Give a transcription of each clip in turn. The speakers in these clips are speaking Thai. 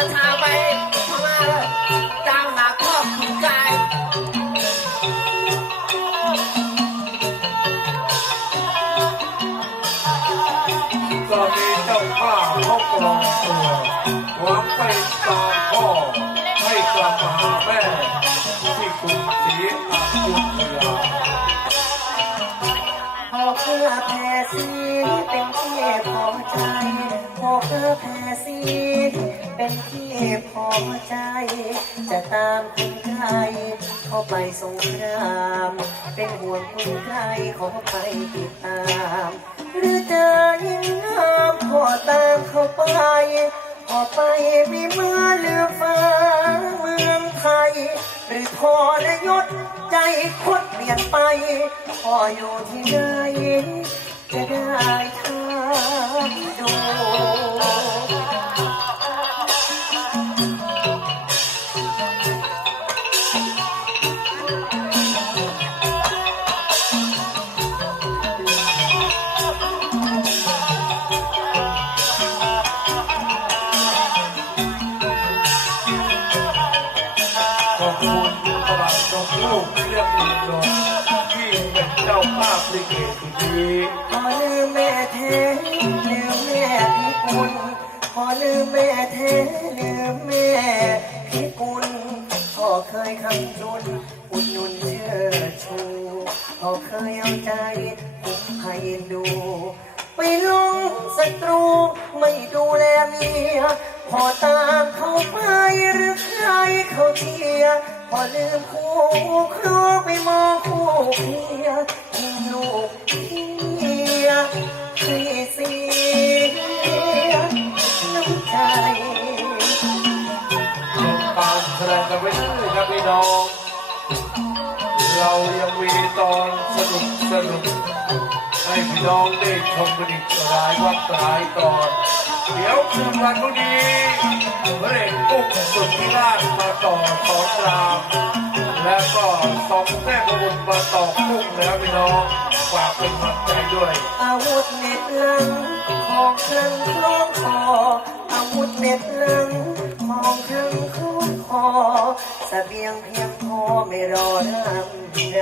ดินทางไปพม่าเลยตามหาครอบคุณกายก็มีเจ้าข้าเขาปลอมตัวหวังไปตามพ่อให้กลับมาหาแม่ที่กรุงศรีอยุธยาพอเพื่อแผ่สีเป็นเที่พอใจ พอเพื่อแผ่สีเป็นที่พอใจ จะตามคุณใครเข้าไปสงคราม เป็นห่วงคุณใครขอไปติดตาม หรือจะยิ่งงามขอตามเข้าไปพอไปมีเมื่อเลือฟ้าเมืองไทย หรือพอนยศใจคดเปลี่ยนไปพออยู่ที่ไหนจะได้ ทำดูขอบคุณประหลัดนกลูกเรื่องดีลงที่เป็นเจ้าภาพลิเกที่ดีพอลืมแม่แท้ลืมแม่ พิกุลพอลืมแม่แท้ลืมแม่พิกุลพ่อเคยคำจุนอุดหนุนเชื่อชูพ่อเคยเอาใจผมให้ดู ไปลงศัตรูไม่ดูแลเมียพอตามเขาไปหรือใครเขาเชียพอลืมคู่ครูไปมองคู่เพียทิ้งลูกทิ้งเมียใแสดงกันไปเรื่อยครับพี่น้อง เรายังมีตอนสนุกสนุกให้พี่น้องได้ชมกันอีกหลายวันหลายตอน เดี๋ยวคืนวันพรุ่งนี้พระเอกกุ๊กสุดที่ราชมาต่อสอนรามแล้วก็สองแม่ประบุญมาต่อกุ้งแล้วพี่น้องฝากเป็นกำลังใจด้วย อาวุธเน็บหลังของเคลังคล้องคออาวุธเน็บหลังของเคลังคล้อง คอเสบียงเพียงพอไม่รอน้ำใจ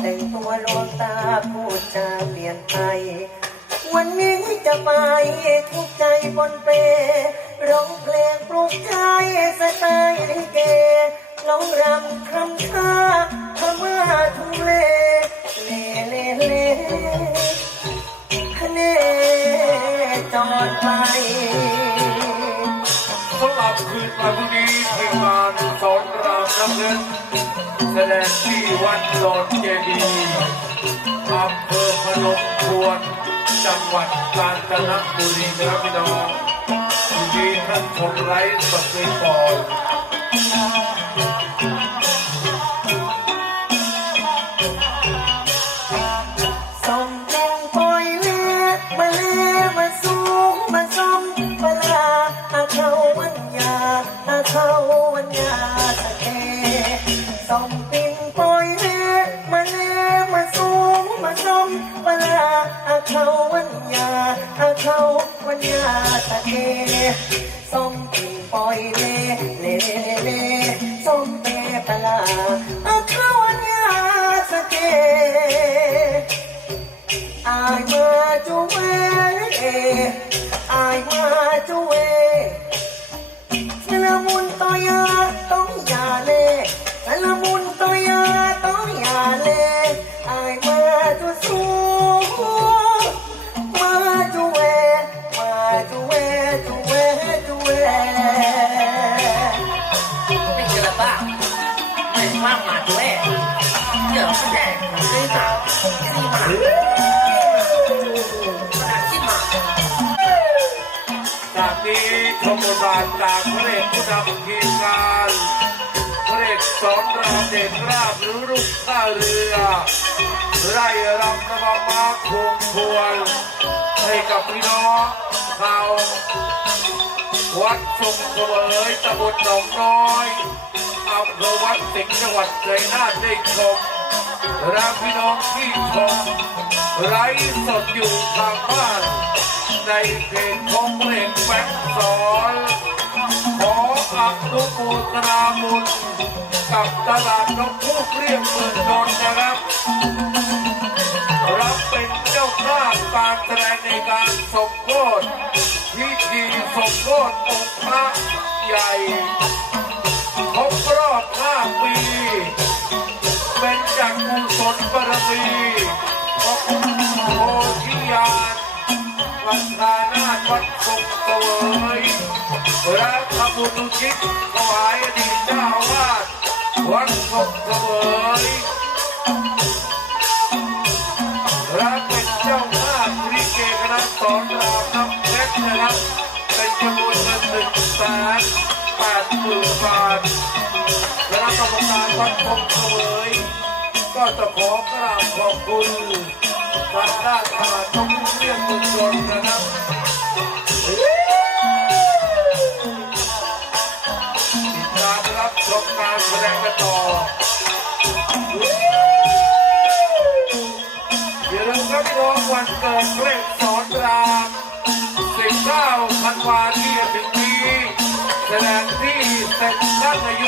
แต่งตัวลวงตาพูดจาเปลี่ยนไป วันนี้จะไปทุกใจบนเปร้องเพลงปลุกใจสไตล์ลิเกร้องรำคำท่าพม่าทุ่งเลเลเลเล่เน่จอดไป สำหรับคืนวันพรุ่งนี้ทีมงานสอนรามน้ำเงินแสดงที่วัดดอนเจดีย์อำเภอพนมทวนจังหวัดกาญจนบุรีครับพี่น้องที่ท่านชมไลฟ์สดไปก่อน วัน นี้ชมบทบาทจากพระเอกผู้นำทีมงานพระเอกสอนรามเดชราบหรือรุ่งท่าเรือไล่รำนำมาควงทวนให้กับพี่น้องชาววัดทรงเสวยตำบลหนองน้อยอำเภอวัดสิงห์จังหวัดชัยนาทได้ชม และพี่น้องที่ชมไลฟ์สดอยู่ทางบ้าน ในเพจของเพลงแฟนสอนนุโมทนาบุญกับตลาดนกพูกเรียกเมืองนนท์นะครับ รับเป็นเจ้าภาพการแสดงในการสมโภชพิธีสมโภชองค์พระใหญ่ครบรอบ5ปีเป็นจากกุ ศลบารมีพระคุณโพธิญาณวัดทานาวัดทรงเสวยและพระบุตรชิตถวายอดีตเจ้าวาสวัดทรงเสวยและเป็นเจ้าภาพลิเกคณะสอนรามน้ำเพชรนะครับเป็นจำนวนเงินหนึ่งแสนแปดหมื่นบาทคณะกรรมการวัดพงเสวย ก็จะขอกราบขอบคุณทางด้านตลาดต้องเรียกมุญชนนะครับติดตามรับชมการแสดงกันต่ออย่าลืมครับพี่น้องวันเกิดเล่นสอนราม19ธันวาที่จะถึงนี้แสดงที่เซ็นทรัล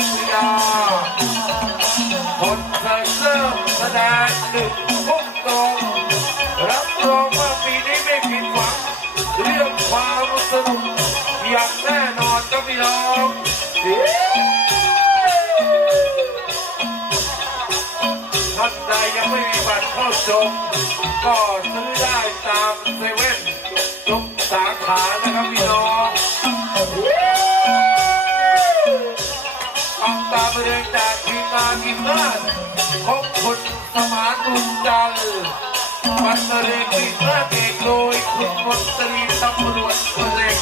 ริ่มแสดงหนึ่งทุ่มตรงรับรองว่าปีนี้ไม่ผิดหวัง เรื่องความสนุกอย่างแน่นอนก็พี่น้องท่านใดยังไม่มีบัตรเข้าชมก็ซื้อได้ตามเซเว่น ออกตามไปเลยจากทีมงานทีมงานของคุณสมานบุญจันวันเรกทีมงานเอกโดยคุณมนตรีตำรวจเล็ก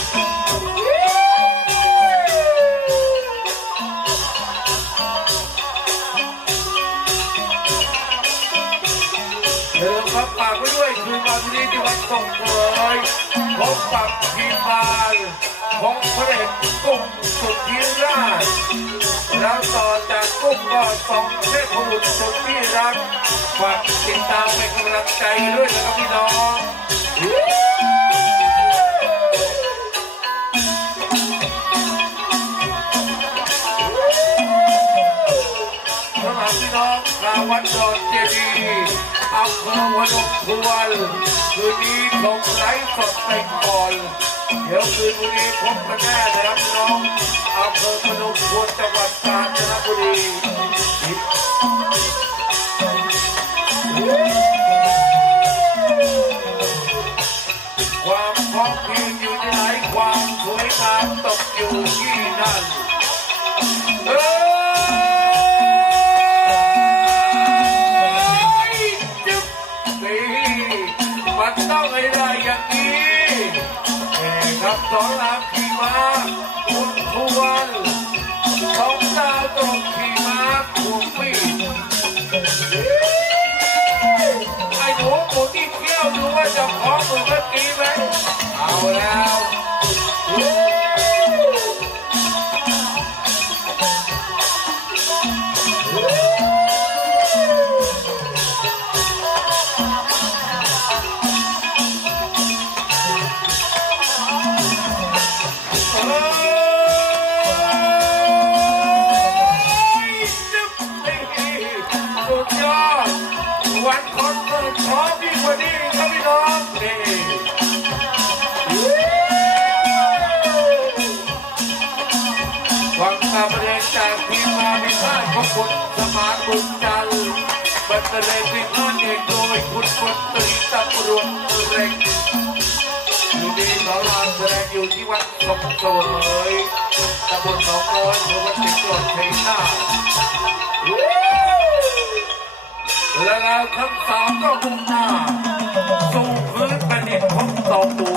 เดิมครับฝากไว้ด้วยคือมาที่นี่ที่วัดทรงเวยพบกับทีมงาน ของพระเอกกุ้งสุดที่ราชแล้วต่อจากกุ้งก็สองเทพบุตรสุดที่รักฝากติดตามเป็นกำลังใจด้วยนะครับพี่น้องสำหรับพี่น้องชาวัดดอนเจดีย์อำเภอวนงทวนคืนนี้คงไลฟ์สดไปก่อน เดี๋ยวคืนนี้พบกันแน่นะครับพี่น้องอำเภอพนมทวนจังหวัดกาญจนบุรีความพร้อมเพรียงอยู่ที่ไหนความสวยงามตกอยู่ที่นั่น สอนร คอนเสิร์ตพร้อมยิ่งกว่านี้ก็ไม่น้องนี่วังตามเรียนจากทีมานในค่ายของคุณสมานบุญจันทร์บัตรเลงพิธีเอกโดยคุณพลตรีตำรวจเล็กอยู่ดีสอนราแสดงอยู่ที่วัดสมเสวยตำบลหนองน้อยอำเภอวัดสิงห์จังหวัดชัยนาท และแล้วทั้งสามก็มุ่งหน้า สู่พื้นแผ่นดินของตองตู